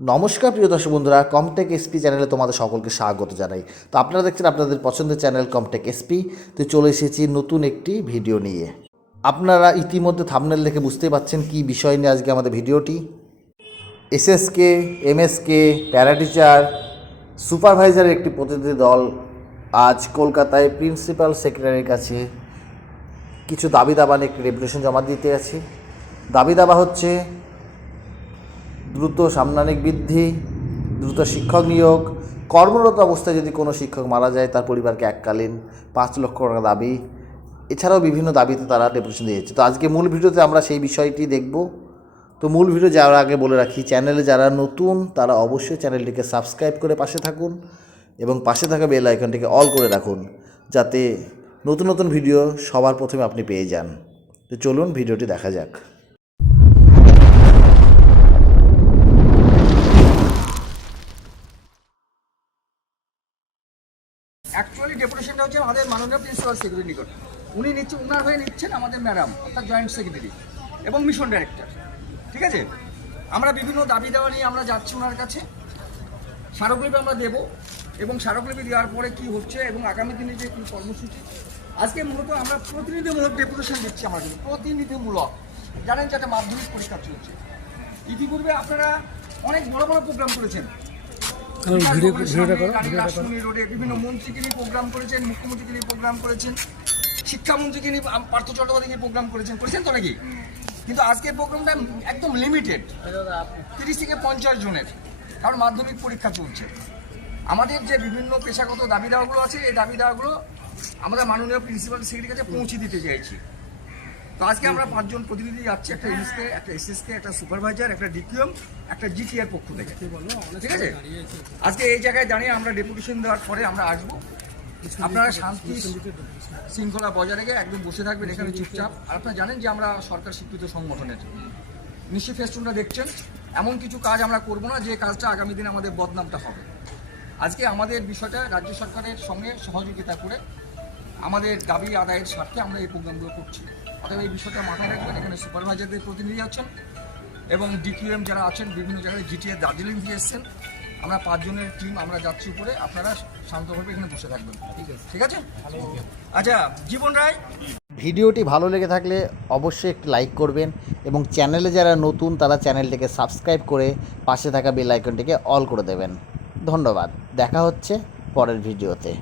নমস্কার প্রিয় দর্শক বন্ধুরা, কমটেক এসপি চ্যানেলে তোমাদের সকলকে স্বাগত জানাই। তো আপনারা দেখছেন আপনাদের পছন্দের চ্যানেল কমটেক এসপি। তো চলে এসেছি নতুন একটি ভিডিও নিয়ে। আপনারা ইতিমধ্যে থাম্বনেল দেখে বুঝতেই পারছেন কী বিষয় নিয়ে আজকে আমাদের ভিডিওটি। এসএসকে, এমএসকে, প্যারাটিচার, সুপারভাইজারের একটি প্রতিনিধি দল আজ কলকাতায় প্রিন্সিপাল সেক্রেটারির কাছে কিছু দাবি দাবা নিয়ে একটি ডেপুটেশন জমা দিতে আছে। দাবি দাবা হচ্ছে দ্রুত সাময়িক বৃদ্ধি, দ্রুত শিক্ষক নিয়োগ, কর্মরত অবস্থায় যদি কোনো শিক্ষক মারা যায় তার পরিবারকে এককালীন 5 লক্ষ টাকা দাবি, এছাড়াও বিভিন্ন দাবিতে তারা ডেপুটেশন দিয়েছে। তো আজকে মূল ভিডিওতে আমরা সেই বিষয়টি দেখব। তো মূল ভিডিও যাওয়ার আগে বলে রাখি, চ্যানেলে যারা নতুন তারা অবশ্যই চ্যানেলটিকে সাবস্ক্রাইব করে পাশে থাকুন এবং পাশে থাকা বেল আইকনটিকে অল করে রাখুন, যাতে নতুন নতুন ভিডিও সবার প্রথমে আপনি পেয়ে যান। তো চলুন ভিডিওটি দেখা যাক। অ্যাকচুয়ালি ডেপুটেশনটা হচ্ছে আমাদের মাননীয় প্রিন্সিপাল সেক্রেটারি নিকট। উনি নিচ্ছেন, ওনার হয়ে নিচ্ছেন আমাদের ম্যাডাম অর্থাৎ জয়েন্ট সেক্রেটারি এবং মিশন ডাইরেক্টর। ঠিক আছে, আমরা বিভিন্ন দাবি দেওয়া নিয়ে আমরা যাচ্ছি ওনার কাছে। স্মারকলিপি আমরা দেবো এবং স্মারকলিপি দেওয়ার পরে কি হচ্ছে এবং আগামী দিনে যে কী কর্মসূচি। আজকে মূলত আমরা প্রতিনিধিমূলক ডেপুটেশন দিচ্ছি। আমার জন্য প্রতিনিধিমূলক, জানেন যে একটা মাধ্যমিক পরীক্ষা চলছে। ইতিপূর্বে আপনারা অনেক বড় বড় প্রোগ্রাম করেছেন, রোডে বিভিন্ন মন্ত্রীকে নিয়ে প্রোগ্রাম করেছেন, মুখ্যমন্ত্রীকে নিয়ে প্রোগ্রাম করেছেন, শিক্ষামন্ত্রীকে নিয়ে পার্থ চট্টোপাধ্যায়কে প্রোগ্রাম করেছেন তো নাকি? কিন্তু আজকের প্রোগ্রামটা একদম লিমিটেড, 30 থেকে 50 জনের, কারণ মাধ্যমিক পরীক্ষা চলছে। আমাদের যে বিভিন্ন পেশাগত দাবি দাওয়াগুলো আছে, এই দাবি দাওয়াগুলো আমরা মাননীয় প্রিন্সিপাল সেক্রেটারির কাছে পৌঁছে দিতে চাইছি। তো আজকে আমরা 5 জন প্রতিনিধি যাচ্ছি, একটা এমএসকে, একটা এসএসকে, একটা সুপারভাইজার, একটা ডিকিউএম, একটা জিটিআর পক্ষ থেকে। ঠিক আছে, আজকে এই জায়গায় দাঁড়িয়ে আমরা ডেপুটেশন দেওয়ার পরে আমরা আসবো। আপনারা শান্তি শৃঙ্খলা বজায় রেখে একদম বসে থাকবেন এখানে চুপচাপ। আর আপনারা জানেন যে আমরা সরকার স্বীকৃত সংগঠনের, নিশ্চয়ই ফেস্টুনটা দেখছেন। এমন কিছু কাজ আমরা করব না যে কাজটা আগামী দিনে আমাদের বদনামটা হবে। আজকে আমাদের বিষয়টা রাজ্য সরকারের সঙ্গে সহযোগিতা করে আমাদের দাবি আদায়ের স্বার্থে আমরা এই প্রোগ্রামগুলো করছি। অর্থাৎ এই বিষয়টা মাথায় রাখবেন। এখানে সুপারভাইজারদের প্রতিনিধি আছেন এবং ডিকিউএম যারা আছেন, বিভিন্ন জায়গায় জিটিএ দার্জিলিং থেকে এসছেন। আমরা 5 জনের টিম আমরা যাচ্ছি উপরে, আপনারা শান্তভাবে এখানে বসে থাকবেন। ঠিক আছে? আচ্ছা, জীবন রায়, ভিডিওটি ভালো লেগে থাকলে অবশ্যই একটি লাইক করবেন এবং চ্যানেলে যারা নতুন তারা চ্যানেলটিকে সাবস্ক্রাইব করে পাশে থাকা বেল আইকনটিকে অল করে দেবেন। ধন্যবাদ। দেখা হচ্ছে পরের ভিডিওতে।